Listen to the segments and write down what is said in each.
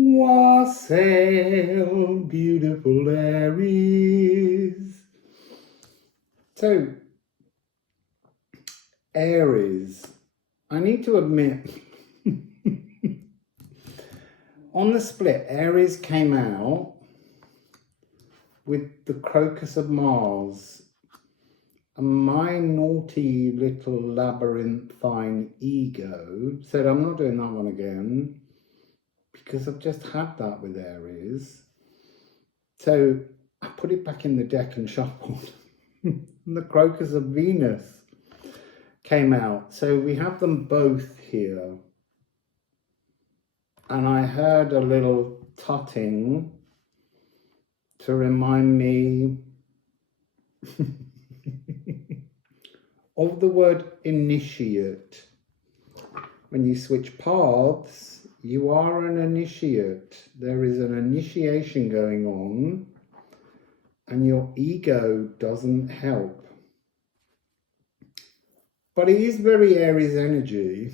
Wassail, beautiful Aries. So, Aries, I need to admit, on the split, Aries came out with the Crocus of Mars, and my naughty little labyrinthine ego said, I'm not doing that one again, because I've just had that with Aries. So I put it back in the deck and shuffled. And the Crocus of Venus came out. So we have them both here. And I heard a little tutting to remind me of the word initiate. When you switch paths, you are an initiate. There is an initiation going on, and your ego doesn't help. But it is very Aries energy.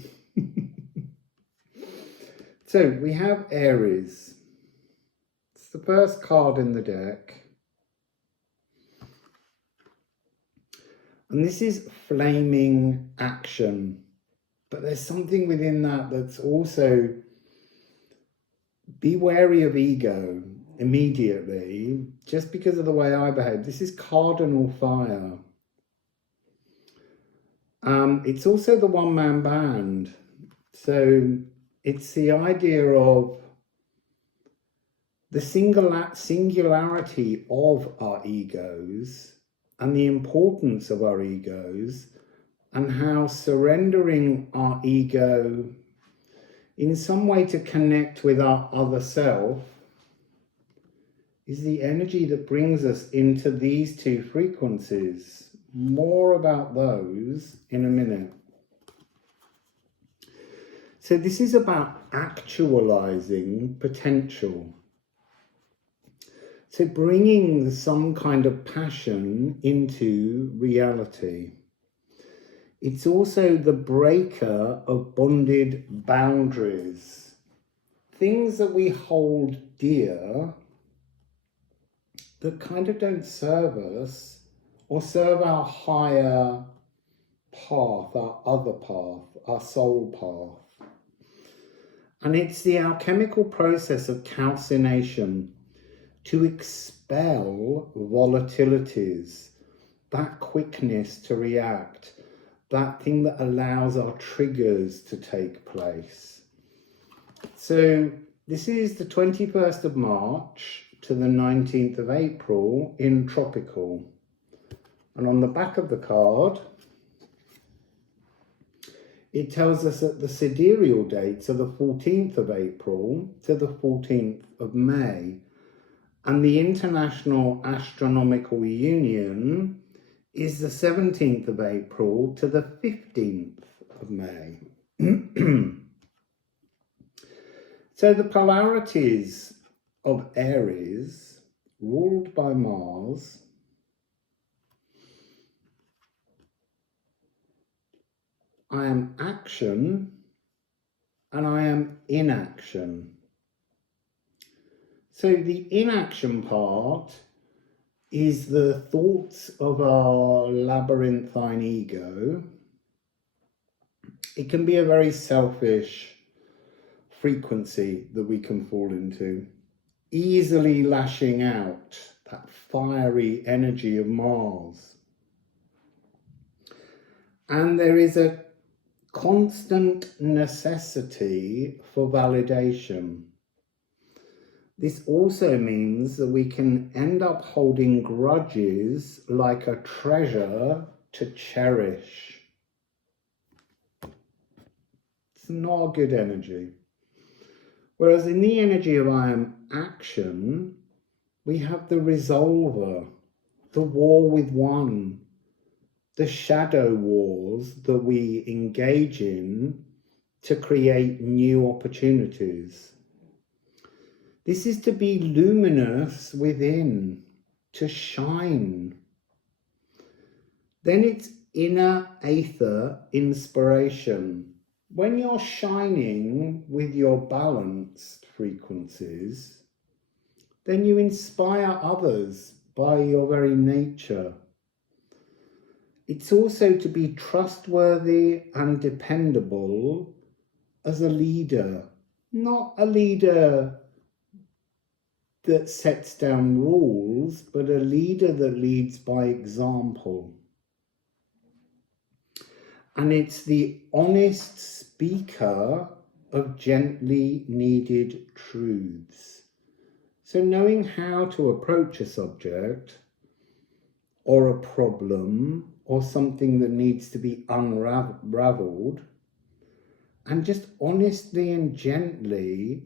So we have Aries. It's the first card in the deck. And this is flaming action. But there's something within that that's also, be wary of ego immediately, just because of the way I behave. This is cardinal fire. It's also the one-man band. So it's the idea of the singularity of our egos and the importance of our egos, and how surrendering our ego in some way to connect with our other self is the energy that brings us into these two frequencies. More about those in a minute. So this is about actualizing potential. So bringing some kind of passion into reality. It's also the breaker of bonded boundaries. Things that we hold dear that kind of don't serve us or serve our higher path, our other path, our soul path. And it's the alchemical process of calcination to expel volatilities, that quickness to react, that thing that allows our triggers to take place. So this is the 21st of March to the 19th of April in tropical. And on the back of the card, it tells us that the sidereal dates are the 14th of April to the 14th of May. And the International Astronomical Union is the 17th of April to the 15th of May. So the polarities of Aries, ruled by Mars, I am action and I am inaction. So the inaction part is the thoughts of our labyrinthine ego. It can be a very selfish frequency that we can fall into, easily lashing out that fiery energy of Mars. And there is a constant necessity for validation. This also means that we can end up holding grudges like a treasure to cherish. It's not a good energy. Whereas in the energy of I am action, we have the resolver, the war with one, the shadow wars that we engage in to create new opportunities. This is to be luminous within, to shine. Then it's inner aether inspiration. When you're shining with your balanced frequencies, then you inspire others by your very nature. It's also to be trustworthy and dependable as a leader, not a leader that sets down rules, but a leader that leads by example. And it's the honest speaker of gently needed truths. So knowing how to approach a subject or a problem or something that needs to be unraveled, and just honestly and gently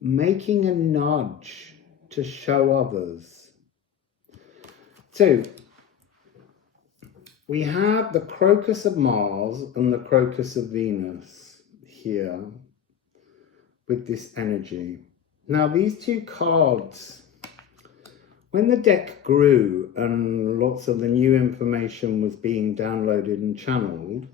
making a nudge to show others. So we have the crocus of Mars and the crocus of Venus here with this energy. Now these two cards, when the deck grew and lots of the new information was being downloaded and channeled,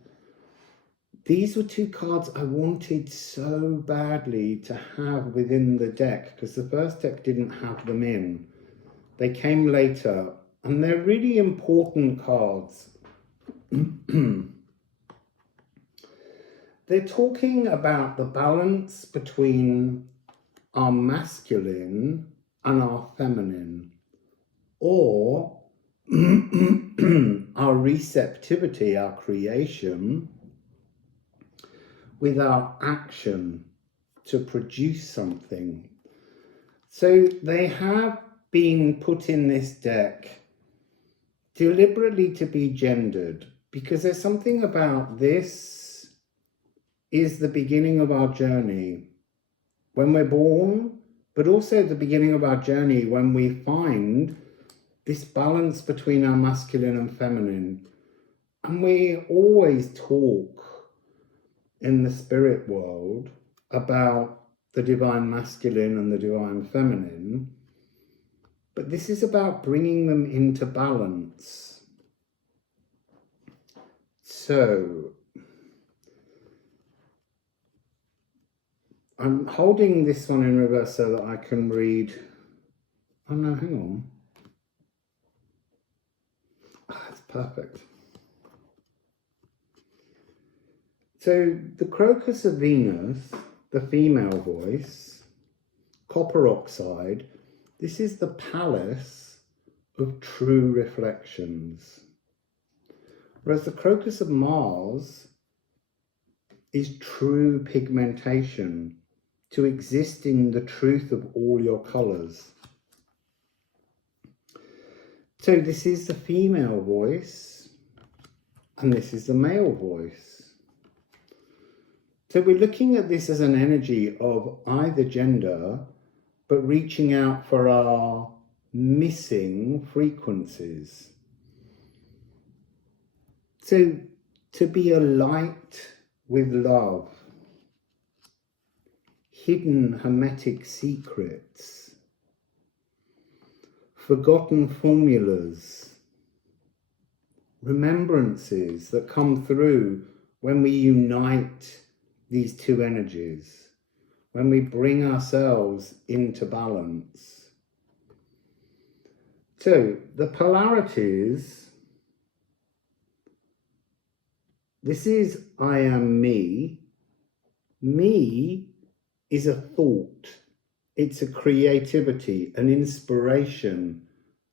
these were two cards I wanted so badly to have within the deck, because the first deck didn't have them in. They came later, and they're really important cards. They're talking about the balance between our masculine and our feminine, or our receptivity, our creation, with our action to produce something. So they have been put in this deck deliberately to be gendered, because there's something about this is the beginning of our journey when we're born, but also the beginning of our journey when we find this balance between our masculine and feminine. And we always talk in the spirit world about the divine masculine and the divine feminine, but this is about bringing them into balance. So I'm holding this one in reverse so that I can read. Oh no, hang on. That's perfect. So the crocus of Venus, the female voice, copper oxide, this is the palace of true reflections. Whereas the crocus of Mars is true pigmentation, to exist in the truth of all your colours. So this is the female voice, and this is the male voice. So we're looking at this as an energy of either gender, but reaching out for our missing frequencies. So to be a light with love, hidden hermetic secrets, forgotten formulas, remembrances that come through when we unite these two energies, when we bring ourselves into balance. So the polarities, this is I am me. Me is a thought, it's a creativity, an inspiration,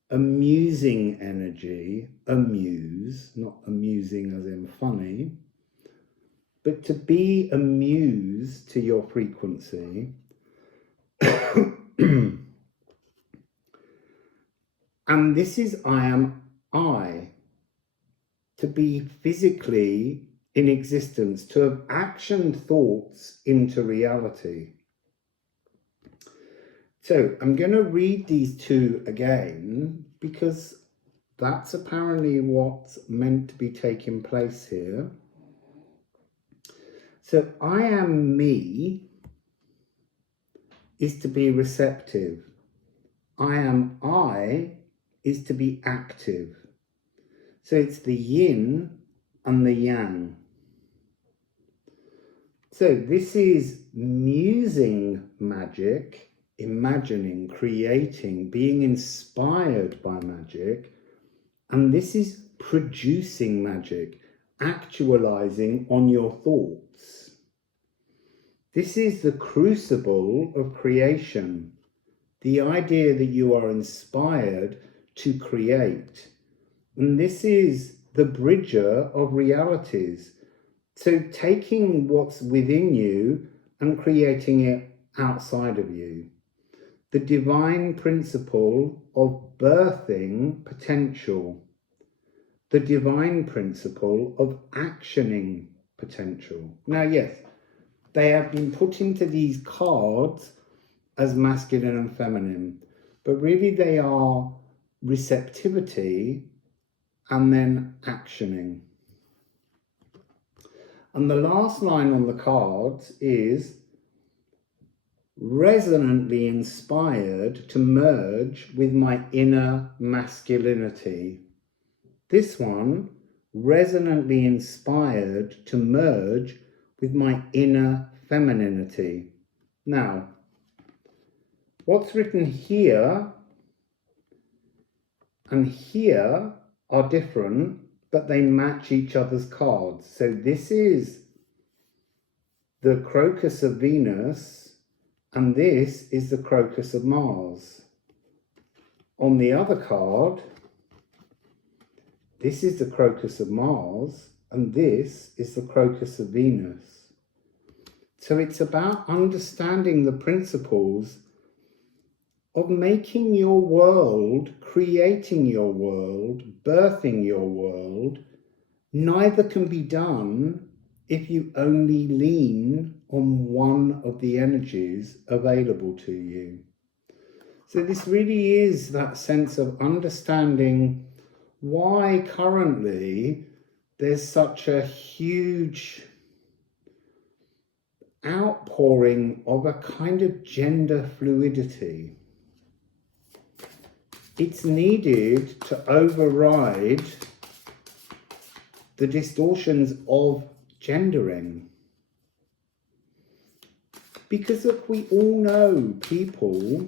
a musing energy, amuse, not amusing as in funny, but to be a muse to your frequency. And this is I am I, to be physically in existence, to have actioned thoughts into reality. So I'm going to read these two again, because that's apparently what's meant to be taking place here. So I am me is to be receptive. I am I is to be active. So it's the yin and the yang. So this is musing magic, imagining, creating, being inspired by magic. And this is producing magic, actualizing on your thoughts. This is the crucible of creation, the idea that you are inspired to create. And this is the bridger of realities. So taking what's within you and creating it outside of you. The divine principle of birthing potential. The divine principle of actioning potential. Now, yes, they have been put into these cards as masculine and feminine, but really they are receptivity and then actioning. And the last line on the cards is resonantly inspired to merge with my inner masculinity. This one, resonantly inspired to merge with my inner femininity. Now, what's written here and here are different, but they match each other's cards. So this is the crocus of Venus, and this is the crocus of Mars. On the other card, this is the crocus of Mars, and this is the crocus of Venus. So it's about understanding the principles of making your world, creating your world, birthing your world. Neither can be done if you only lean on one of the energies available to you. So this really is that sense of understanding why currently there's such a huge outpouring of a kind of gender fluidity. It's needed to override the distortions of gendering. Because look, we all know people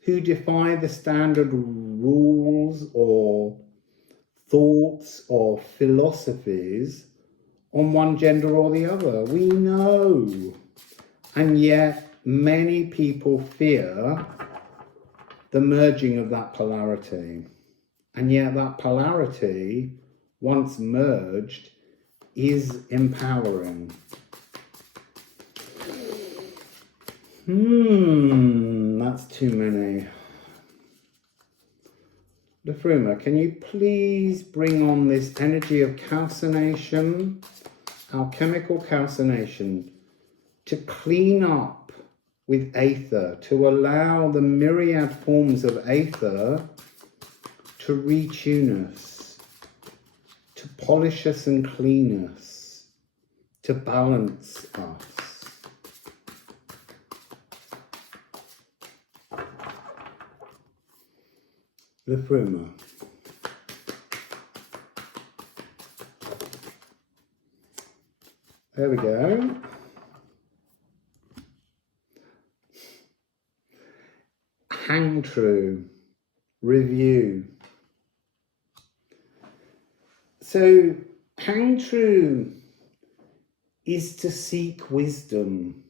who defy the standard rules or thoughts or philosophies on one gender or the other. We know. And yet many people fear the merging of that polarity. And yet that polarity, once merged, is empowering. That's too many. Liffruma, can you please bring on this energy of calcination, alchemical calcination, to clean up with aether, to allow the myriad forms of aether to retune us, to polish us and clean us, to balance us. Liffruma. There we go. Hang true. Review. So, hang true is to seek wisdom,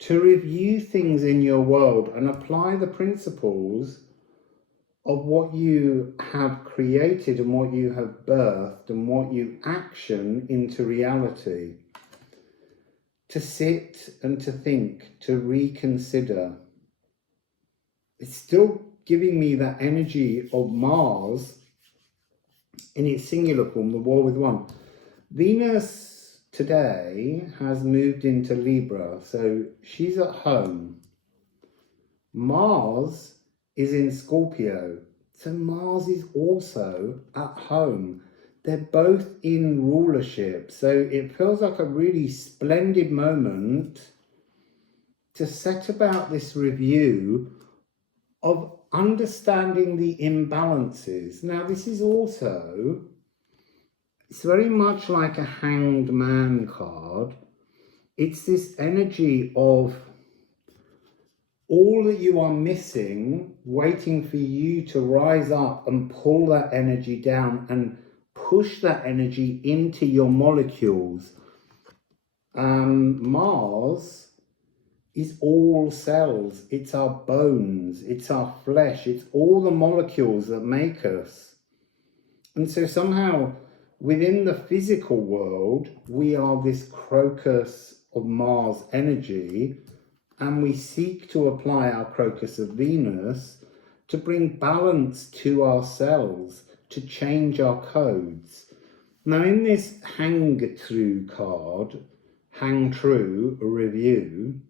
to review things in your world and apply the principles of what you have created and what you have birthed and what you action into reality. To sit and to think, to reconsider. It's still giving me that energy of Mars in its singular form, the war with one. Venus today has moved into Libra, so she's at home. Mars is in Scorpio, so Mars is also at home. They're both in rulership, so it feels like a really splendid moment to set about this review of understanding the imbalances. Now, this is also, it's very much like a Hanged Man card, It's this energy of all that you are missing, waiting for you to rise up and pull that energy down and push that energy into your molecules. Mars is all cells. It's our bones. It's our flesh. It's all the molecules that make us. And so somehow within the physical world, we are this crocus of Mars energy, and we seek to apply our crocus of Venus to bring balance to our cells, to change our codes. Now in this Hang True card, Hang True review,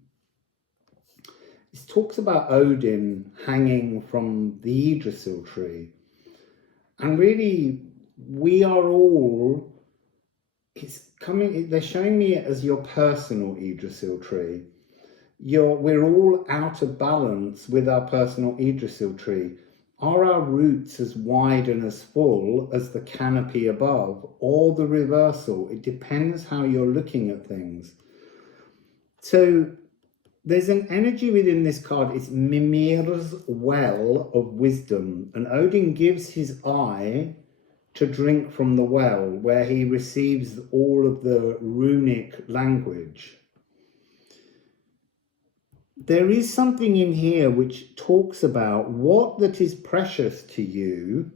it talks about Odin hanging from the Yggdrasil tree. And really, we are all, they're showing me it as your personal Yggdrasil tree. We're all out of balance with our personal Yggdrasil tree. Are our roots as wide and as full as the canopy above, or the reversal? It depends how you're looking at things. So there's an energy within this card. It's Mimir's well of wisdom, and Odin gives his eye to drink from the well, where he receives all of the runic language. There is something in here which talks about what that is precious to you.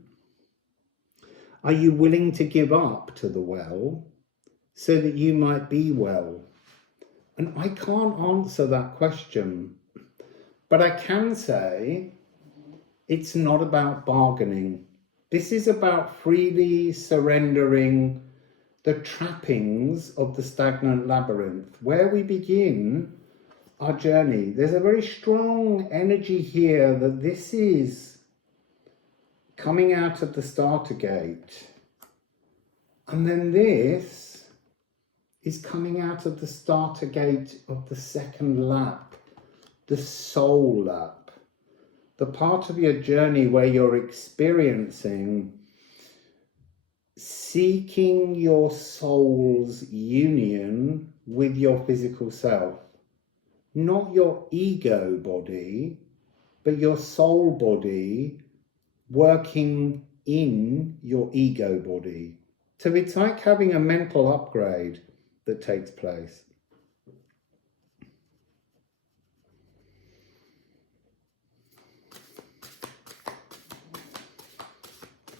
Are you willing to give up to the well so that you might be well? And I can't answer that question, but I can say it's not about bargaining. This is about freely surrendering the trappings of the stagnant labyrinth. Where we begin our journey, there's a very strong energy here that this is coming out of the starter gate, and then this is coming out of the starter gate of the second lap, the soul lap, the part of your journey where you're experiencing seeking your soul's union with your physical self. Not your ego body, but your soul body working in your ego body. So it's like having a mental upgrade that takes place.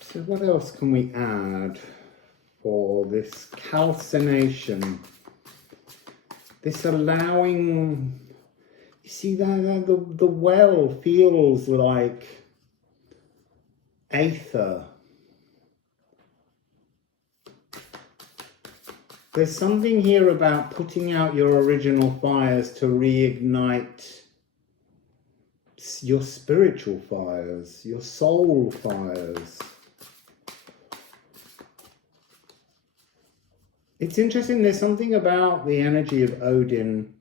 So what else can we add for this calcination? This allowing, you see that the well feels like aether. There's something here about putting out your original fires to reignite your spiritual fires, your soul fires. It's interesting, there's something about the energy of Odin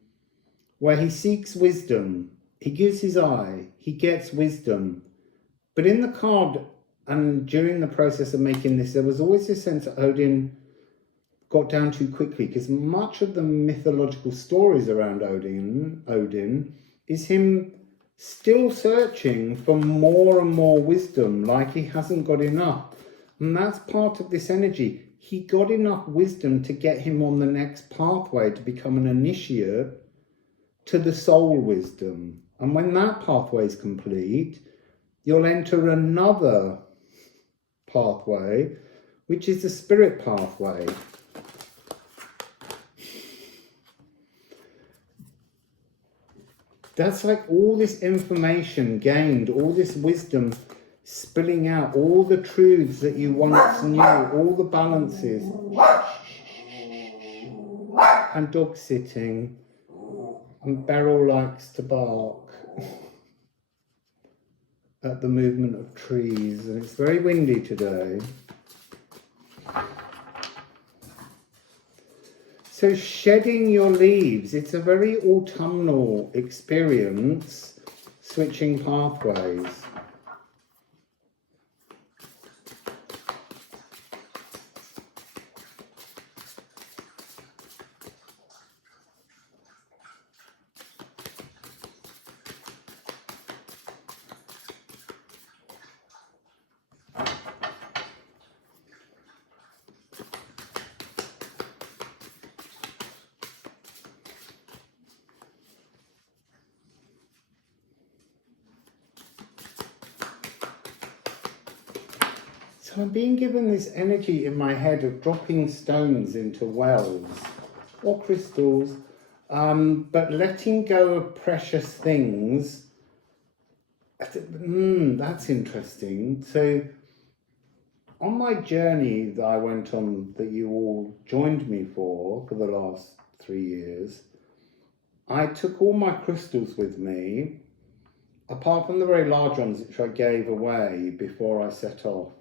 where he seeks wisdom. He gives his eye, he gets wisdom. But in the card and during the process of making this, there was always this sense that Odin got down too quickly, because much of the mythological stories around Odin is him still searching for more and more wisdom, like he hasn't got enough. And that's part of this energy. He got enough wisdom to get him on the next pathway to become an initiate to the soul wisdom. And when that pathway is complete, you'll enter another pathway, which is the spirit pathway. That's like all this information gained, all this wisdom spilling out, all the truths that you once knew, all the balances. And dog sitting. And Beryl likes to bark at the movement of trees. And it's very windy today. So shedding your leaves, it's a very autumnal experience, switching pathways. So I'm being given this energy in my head of dropping stones into wells or crystals, but letting go of precious things. That's interesting. So on my journey that I went on, that you all joined me for the last 3 years, I took all my crystals with me, apart from the very large ones which I gave away before I set off.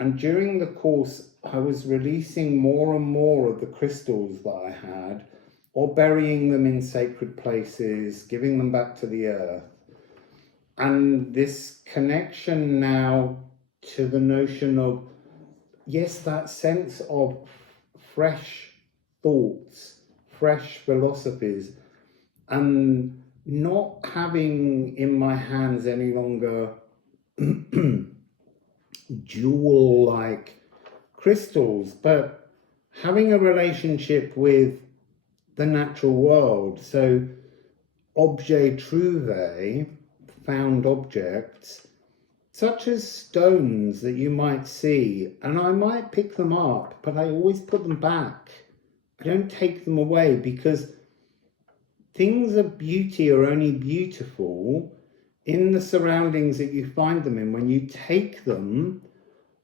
And during the course, I was releasing more and more of the crystals that I had, or burying them in sacred places, giving them back to the earth. And this connection now to the notion of, yes, that sense of fresh thoughts, fresh philosophies, and not having in my hands any longer jewel-like crystals, but having a relationship with the natural world. So objet trouvé, found objects, such as stones that you might see, and I might pick them up, but I always put them back. I don't take them away, because things of beauty are only beautiful in the surroundings that you find them in. When you take them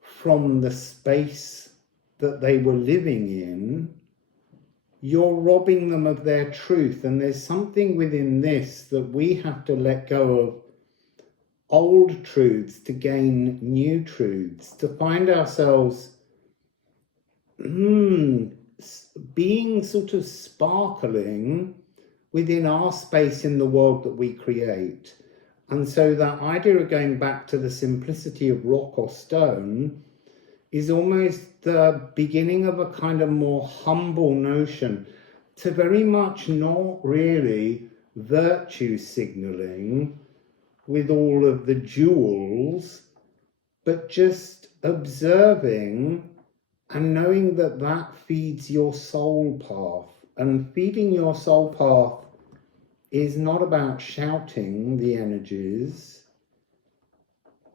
from the space that they were living in, you're robbing them of their truth. And there's something within this that we have to let go of old truths to gain new truths, to find ourselves being sort of sparkling within our space in the world that we create. And so that idea of going back to the simplicity of rock or stone is almost the beginning of a kind of more humble notion, to very much not really virtue signaling with all of the jewels, but just observing and knowing that that feeds your soul path. And feeding your soul path is not about shouting the energies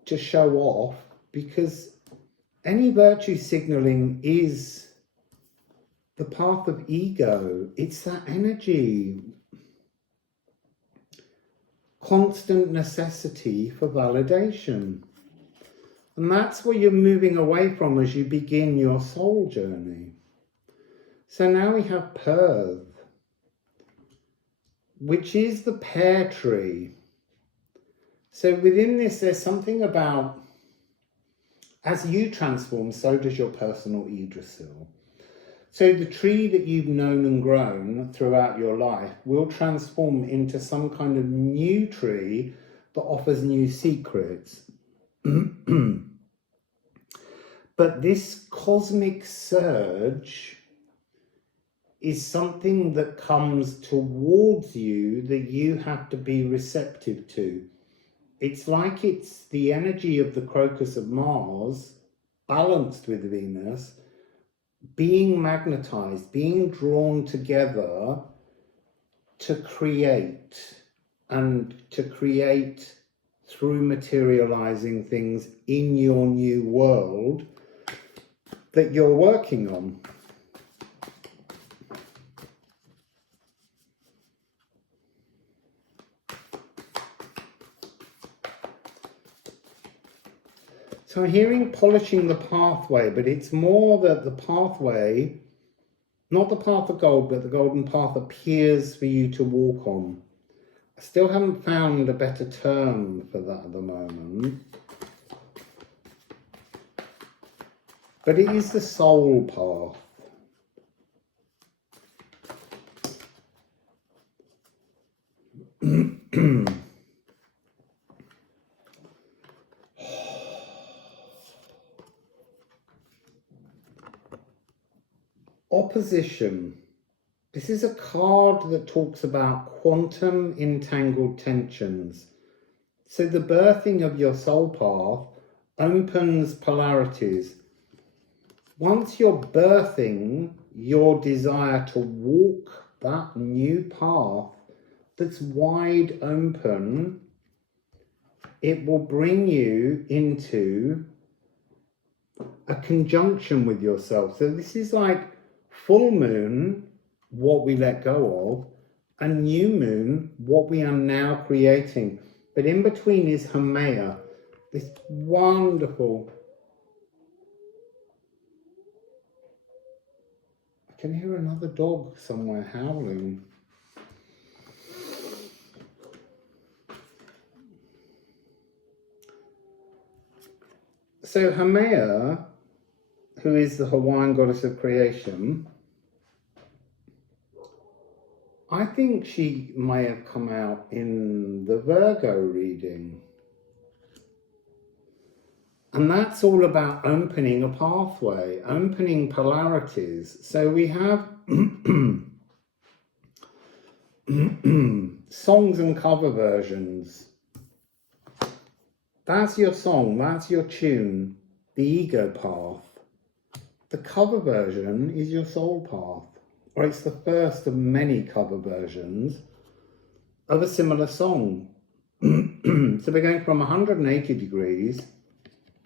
to show off, because any virtue signaling is the path of ego. It's that energy, constant necessity for validation. And that's where you're moving away from as you begin your soul journey. So now we have Perth, which is the pear tree. So within this, there's something about, as you transform, so does your personal Yggdrasil. So the tree that you've known and grown throughout your life will transform into some kind of new tree that offers new secrets. But this cosmic surge is something that comes towards you that you have to be receptive to. It's like it's the energy of the crocus of Mars balanced with Venus, being magnetized, being drawn together to create, and to create through materializing things in your new world that you're working on. So I'm hearing polishing the pathway, but it's more that the pathway, not the path of gold, but the golden path appears for you to walk on. I still haven't found a better term for that at the moment. But it is the soul path. Opposition. This is a card that talks about quantum entangled tensions. So the birthing of your soul path opens polarities. Once you're birthing your desire to walk that new path that's wide open, it will bring you into a conjunction with yourself. So this is like full moon, what we let go of, and new moon, what we are now creating. But in between is Hermea, this wonderful... I can hear another dog somewhere howling. So Hermea, who is the Hawaiian goddess of creation, I think she may have come out in the Virgo reading. And that's all about opening a pathway, opening polarities. So we have songs and cover versions. That's your song, that's your tune, the ego path. The cover version is your soul path, or it's the first of many cover versions of a similar song. So we're going from 180 degrees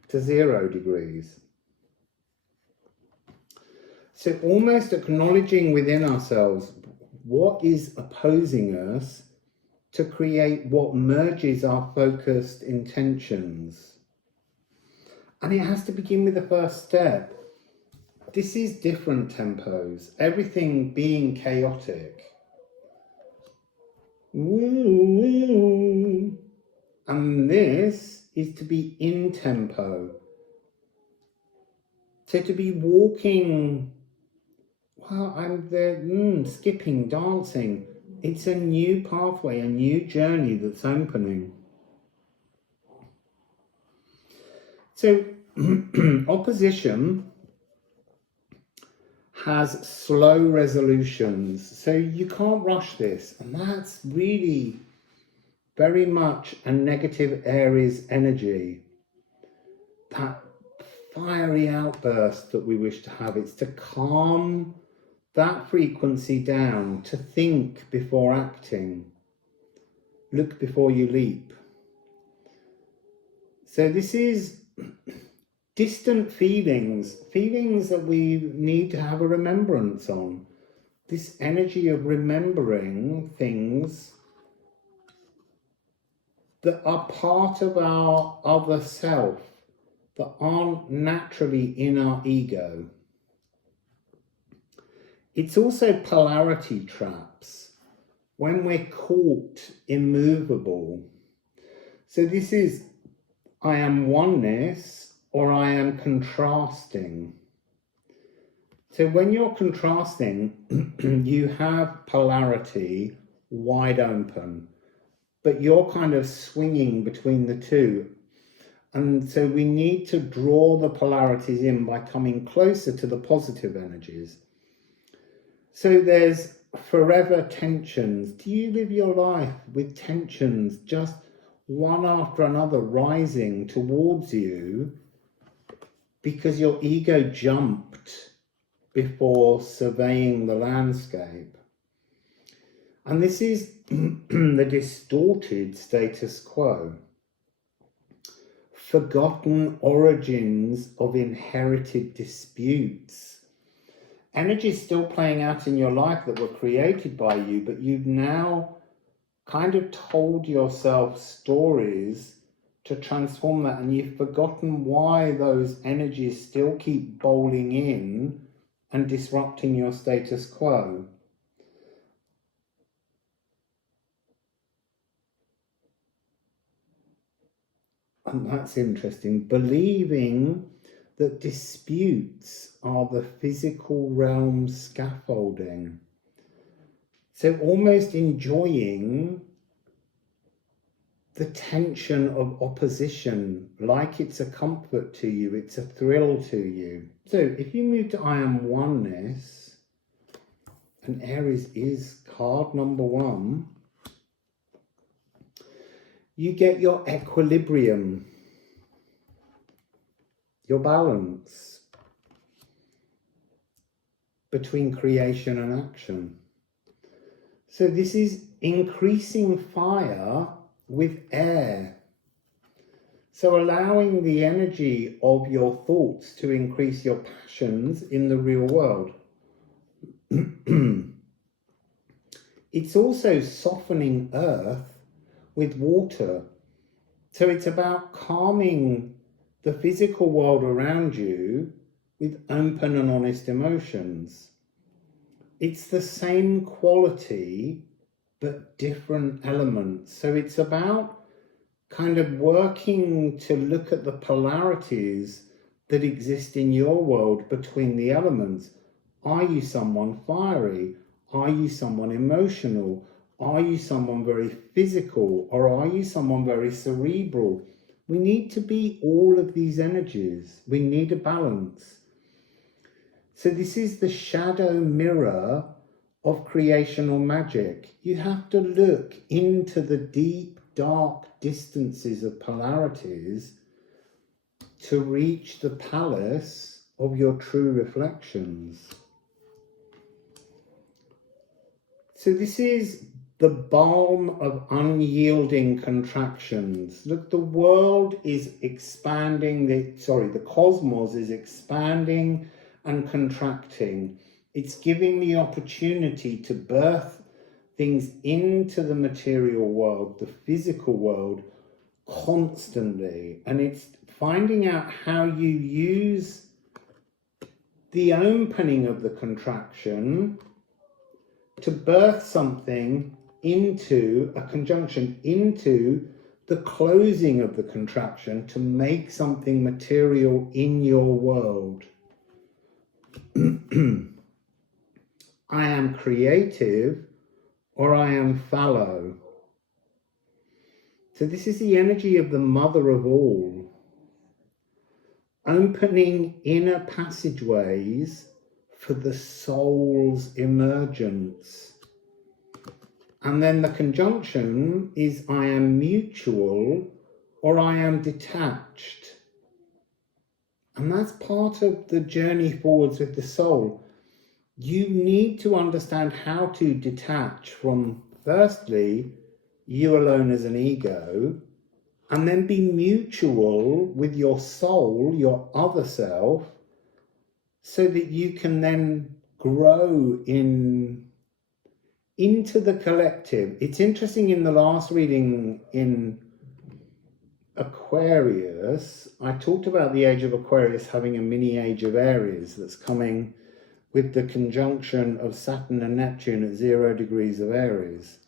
to 0 degrees. So almost acknowledging within ourselves what is opposing us to create what merges our focused intentions. And it has to begin with the first step. This is different tempos, everything being chaotic. And this is to be in tempo. So to be walking, well, I'm there, skipping, dancing. It's a new pathway, a new journey that's opening. So opposition has slow resolutions, so you can't rush this, and that's really very much a negative Aries energy, that fiery outburst that we wish to have. It's to calm that frequency down, to think before acting, look before you leap. So this is distant feelings that we need to have a remembrance on. This energy of remembering things that are part of our other self, that aren't naturally in our ego. It's also polarity traps, when we're caught immovable. So this is, I am oneness, or I am contrasting. So when you're contrasting, you have polarity wide open, but you're kind of swinging between the two. And so we need to draw the polarities in by coming closer to the positive energies. So there's forever tensions. Do you live your life with tensions, just one after another rising towards you because your ego jumped before surveying the landscape? And this is the distorted status quo. Forgotten origins of inherited disputes. Energy is still playing out in your life that were created by you, but you've now kind of told yourself stories to transform that, and you've forgotten why those energies still keep bowling in and disrupting your status quo. And that's interesting. Believing that disputes are the physical realm's scaffolding. So almost enjoying the tension of opposition, like it's a comfort to you, it's a thrill to you. So if you move to I am oneness, and Aries is card number 1, you get your equilibrium, your balance between creation and action. So this is increasing fire with air. So allowing the energy of your thoughts to increase your passions in the real world. It's also softening earth with water. So it's about calming the physical world around you with open and honest emotions. It's the same quality, but different elements. So it's about kind of working to look at the polarities that exist in your world between the elements. Are you someone fiery? Are you someone emotional? Are you someone very physical? Or are you someone very cerebral? We need to be all of these energies. We need a balance. So this is the shadow mirror of creational magic. You have to look into the deep, dark distances of polarities to reach the palace of your true reflections. So this is the balm of unyielding contractions. Look, the world is expanding, the cosmos is expanding and contracting. It's giving the opportunity to birth things into the material world, the physical world, constantly. And it's finding out how you use the opening of the contraction to birth something into a conjunction, into the closing of the contraction, to make something material in your world. I am creative, or I am fallow. So this is the energy of the mother of all, opening inner passageways for the soul's emergence. And then the conjunction is I am mutual, or I am detached. And that's part of the journey forwards with the soul. You need to understand how to detach from, firstly, you alone as an ego, and then be mutual with your soul, your other self, so that you can then grow into the collective. It's interesting, in the last reading in Aquarius, I talked about the age of Aquarius having a mini age of Aries that's coming with the conjunction of Saturn and Neptune at 0 degrees of Aries.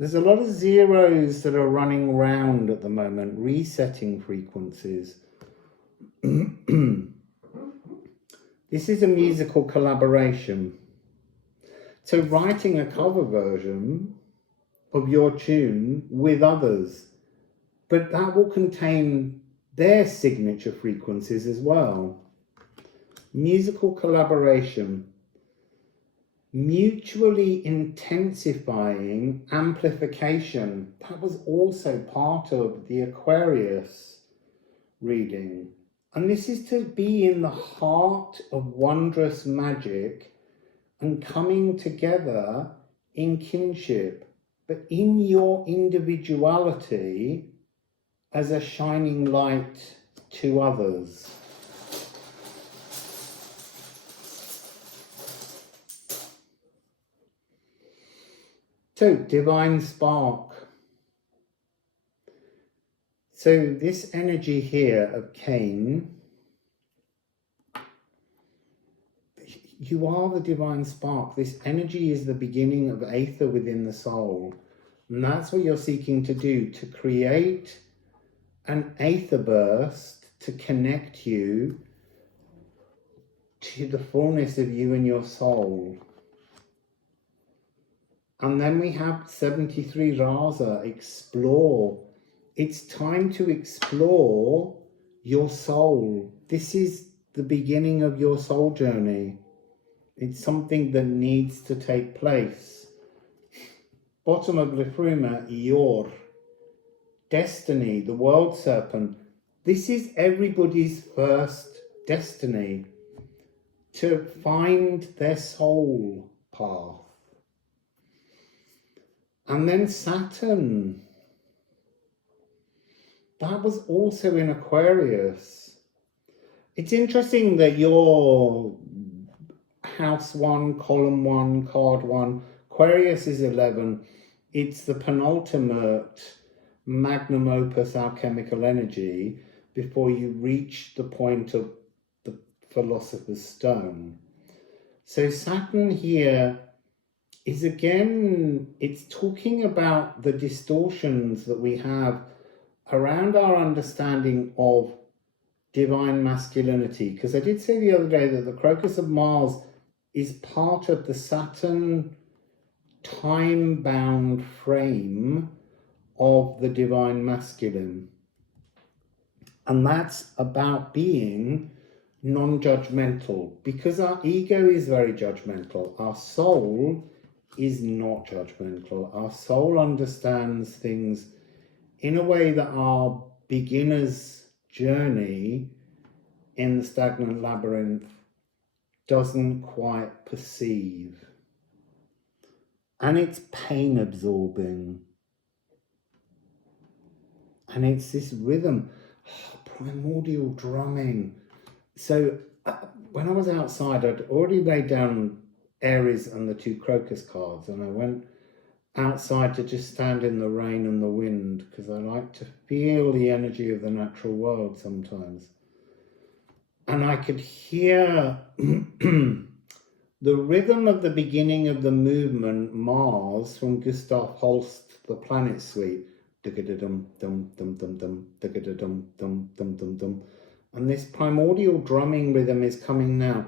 There's a lot of zeros that are running around at the moment, resetting frequencies. This is a musical collaboration. So writing a cover version of your tune with others, but that will contain their signature frequencies as well. Musical collaboration, mutually intensifying amplification. That was also part of the Aquarius reading. And this is to be in the heart of wondrous magic and coming together in kinship, but in your individuality as a shining light to others. So, divine spark. So this energy here of Cain, you are the divine spark. This energy is the beginning of aether within the soul. And that's what you're seeking to do, to create an aether burst to connect you to the fullness of you and your soul. And then we have 73 Rasa, explore. It's time to explore your soul. This is the beginning of your soul journey. It's something that needs to take place. Bottom of Liffruma, Yor. Destiny, the world serpent. This is everybody's first destiny, to find their soul path. And then Saturn that was also in Aquarius. It's interesting that your house 1, column 1, card 1, Aquarius is 11. It's the penultimate magnum opus alchemical energy before you reach the point of the Philosopher's Stone. So Saturn here is again, it's talking about the distortions that we have around our understanding of divine masculinity. Because I did say the other day that the Crocus of Mars is part of the Saturn time-bound frame of the divine masculine. And that's about being non-judgmental, because our ego is very judgmental. Our soul is not judgmental. Our soul understands things in a way that our beginner's journey in the stagnant labyrinth doesn't quite perceive. And it's pain absorbing. And it's this rhythm, primordial drumming. So when I was outside, I'd already laid down Aries and the 2 Crocus cards, and I went outside to just stand in the rain and the wind, because I like to feel the energy of the natural world sometimes. And I could hear the rhythm of the beginning of the movement, Mars, from Gustav Holst, The Planet Suite. And this primordial drumming rhythm is coming now.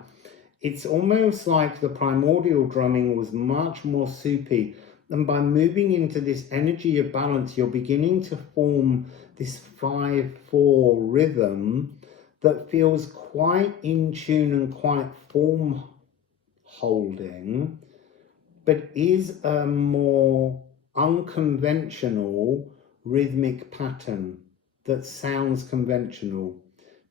It's almost like the primordial drumming was much more soupy. And by moving into this energy of balance, you're beginning to form this 5/4 rhythm that feels quite in tune and quite form holding, but is a more unconventional rhythmic pattern that sounds conventional.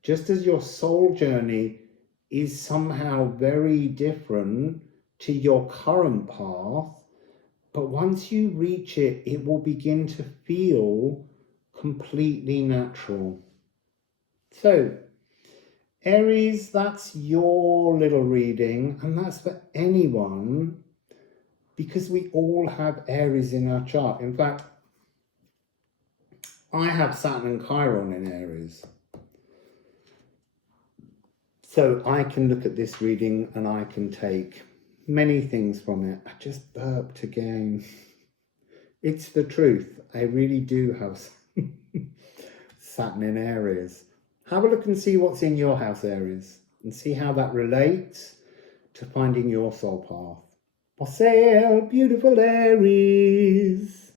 Just as your soul journey is somehow very different to your current path, but once you reach it, it will begin to feel completely natural. So, Aries, that's your little reading, and that's for anyone, because we all have Aries in our chart. In fact, I have Saturn and Chiron in Aries. So I can look at this reading and I can take many things from it. I just burped again. It's the truth. I really do have Saturn in Aries. Have a look and see what's in your house, Aries, and see how that relates to finding your soul path. Wassail, beautiful Aries.